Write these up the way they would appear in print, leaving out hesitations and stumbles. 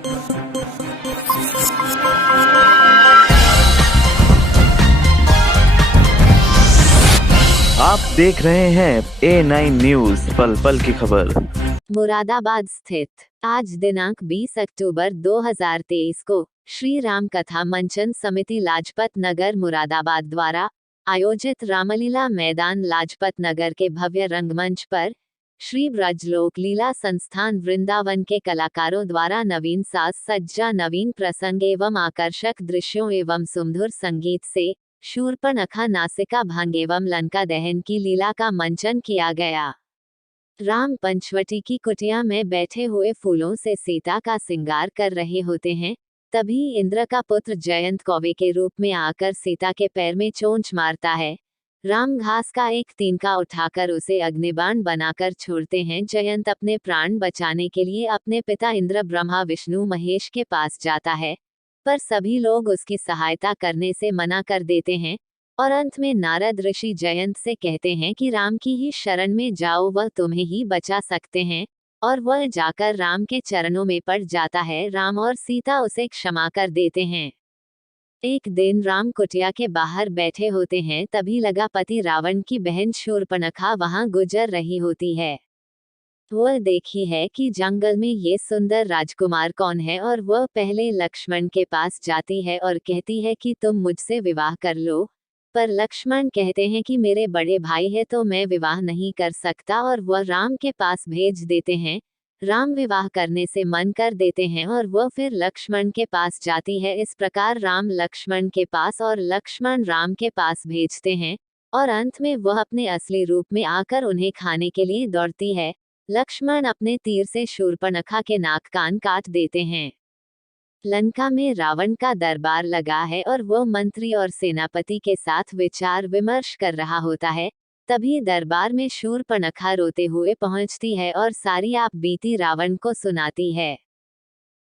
आप देख रहे हैं A9 न्यूज, पल पल की खबर। मुरादाबाद स्थित आज दिनांक 20 अक्टूबर 2023 को श्री राम कथा मंचन समिति लाजपत नगर मुरादाबाद द्वारा आयोजित रामलीला मैदान लाजपत नगर के भव्य रंगमंच पर श्री ब्रजलोक लीला संस्थान वृंदावन के कलाकारों द्वारा नवीन साज सज्जा, नवीन प्रसंग एवं आकर्षक दृश्यों एवं सुमधुर संगीत से शूर्पणखा, नासिका भंग एवं लंका दहन की लीला का मंचन किया गया। राम पंचवटी की कुटिया में बैठे हुए फूलों से सीता का श्रृंगार कर रहे होते हैं, तभी इंद्र का पुत्र जयंत कौवे के रूप में आकर सीता के पैर में चोंच मारता है। राम घास का एक तिनका उठाकर उसे अग्निबाण बनाकर छोड़ते हैं। जयंत अपने प्राण बचाने के लिए अपने पिता इंद्र, ब्रह्मा, विष्णु, महेश के पास जाता है, पर सभी लोग उसकी सहायता करने से मना कर देते हैं और अंत में नारद ऋषि जयंत से कहते हैं कि राम की ही शरण में जाओ, वह तुम्हें ही बचा सकते हैं, और वह जाकर राम के चरणों में पड़ जाता है। राम और सीता उसे क्षमा कर देते हैं। एक दिन राम कुटिया के बाहर बैठे होते हैं, तभी लगापति रावण की बहन शूर्पणखा वहां गुजर रही होती है। वह देखी है कि जंगल में ये सुंदर राजकुमार कौन है, और वह पहले लक्ष्मण के पास जाती है और कहती है कि तुम मुझसे विवाह कर लो, पर लक्ष्मण कहते हैं कि मेरे बड़े भाई है तो मैं विवाह नहीं कर सकता, और वह राम के पास भेज देते हैं। राम विवाह करने से मन कर देते हैं और वह फिर लक्ष्मण के पास जाती है। इस प्रकार राम लक्ष्मण के पास और लक्ष्मण राम के पास भेजते हैं, और अंत में वह अपने असली रूप में आकर उन्हें खाने के लिए दौड़ती है। लक्ष्मण अपने तीर से शूर्पणखा के नाक कान काट देते हैं। लंका में रावण का दरबार लगा है और वह मंत्री और सेनापति के साथ विचार विमर्श कर रहा होता है। तभी दरबार में शूर्पणखा रोते हुए पहुंचती है और सारी आप बीती रावण को सुनाती है।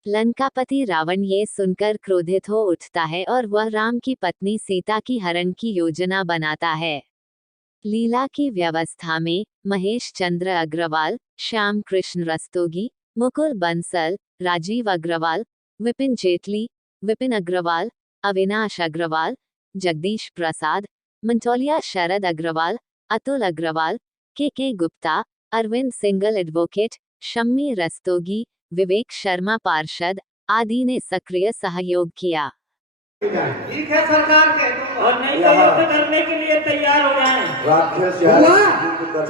लंकापति रावण ये सुनकर क्रोधित हो उठता है और वह राम की पत्नी सीता की हरण की योजना बनाता है। लीला की व्यवस्था में महेश चंद्र अग्रवाल, श्याम कृष्ण रस्तोगी, मुकुल बंसल, राजीव अग्रवाल, विपिन जेटली, विपिन अग्रवाल, अविनाश अग्रवाल, जगदीश प्रसाद, मंटोलिया शरद अग्रवाल, अतुल अग्रवाल, के गुप्ता, अरविंद सिंगल एडवोकेट, शम्मी रस्तोगी, विवेक शर्मा पार्षद आदि ने सक्रिय सहयोग किया। ठीक है, सरकार के और नहीं तो युद्ध करने के लिए तैयार हो जाएं।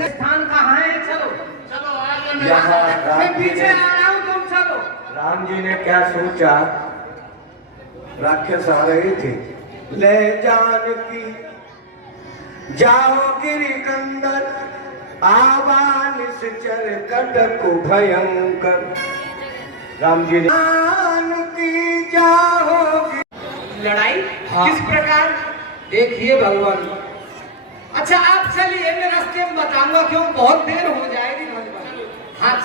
स्थान कहाँ है? चलो चलो आगे, मैं पीछे आ रहा हूँ, तुम चलो। राम जी ने क्या सोचा, राक्षस आ रही थी, ले जानकी जाओ गिरि कंदर, आवान निश्चर कटक भयंकर। राम जी ने जानकी जाओ लड़ाई किस प्रकार देखिए भगवान। अच्छा आप चलिए, मैं रास्ते में बताऊंगा, क्यों बहुत देर हो जाएगी। हाँ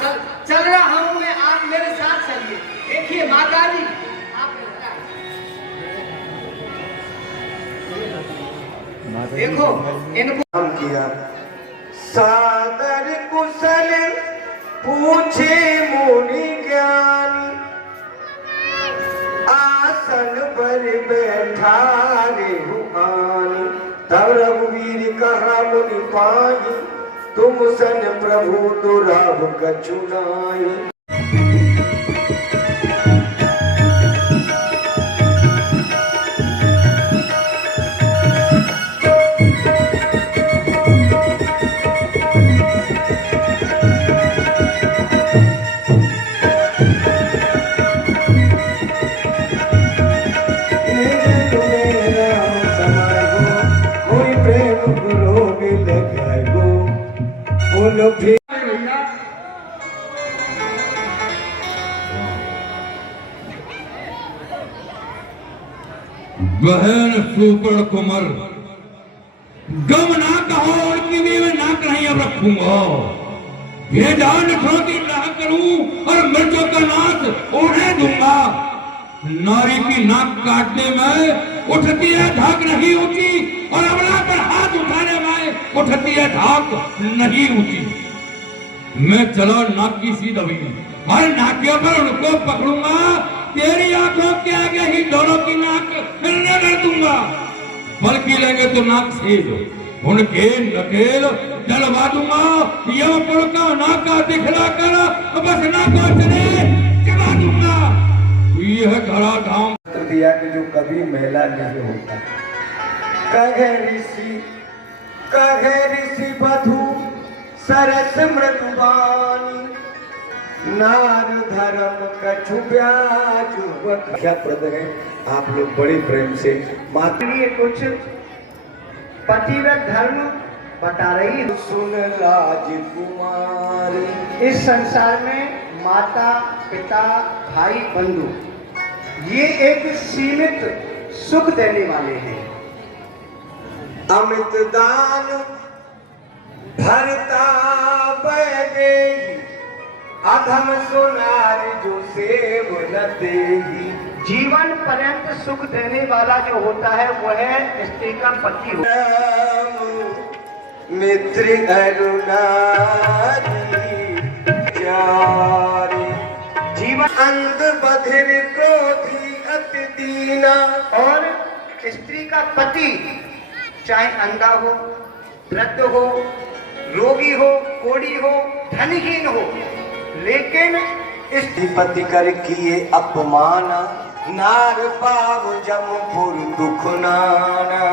चल रहा हूँ मैं, आप मेरे साथ चलिए। देखिए माता जी, आप देखो इनको किया। सादर कुशल पूछे मुनि ज्ञानी, आसन पर बैठा रे हुआनी। तब रघुवीर कहा मुनि पाई, तुम सन प्रभु दुराव कछु नाई। बहन सुपर कुमर, गम ना कहो और किसी में नाक नहीं अब रखूंगा। ये जान की राह करूं और मर्जों का नाश उन्हें दूंगा। नारी की नाक काटने में उठती है धाक नहीं ऊंची, और अबला पर हाथ उठाने में उठती है धाक नहीं ऊंची। मैं चला नाक की सी दबी, और नाकियों पर उनको पकड़ूंगा, तेरी आंखों के आगे ही दोनों की नाक हिलने कर दूंगा। बल्कि लेंगे तो नाक सीध, उनके नकेल जलवा दूंगा। यमपुर का नाका दिखला कर बस नाका चले चबा दूंगा। यह धरा धाम दिया कि जो कभी मेला नहीं होता। कहे ऋषि बधू सरस मृदुबानी, नार धर्म कछु ब्याजु क्या प्रद है। आप लोग बड़े प्रेम से माता लिए कुछ पतिव्रत धर्म बता रही। सुन राजकुमारी, इस संसार में माता पिता भाई बंधु ये एक सीमित सुख देने वाले हैं। अमित दान भरता बैदेही, अधम सुनार जो सेव न देही। जीवन पर्यंत सुख देने वाला जो होता है वह है स्त्री का पति हो। मित्र अरुणारी प्यारी, जीवन अंध बधिर क्रोधी अति दीना। और स्त्री का पति चाहे अंधा हो, वृद्ध हो, रोगी हो, कोढ़ी हो, धनहीन हो, लेकिन इस पति कर किए अपमाना, नार पाव जमपुर दुख नाना।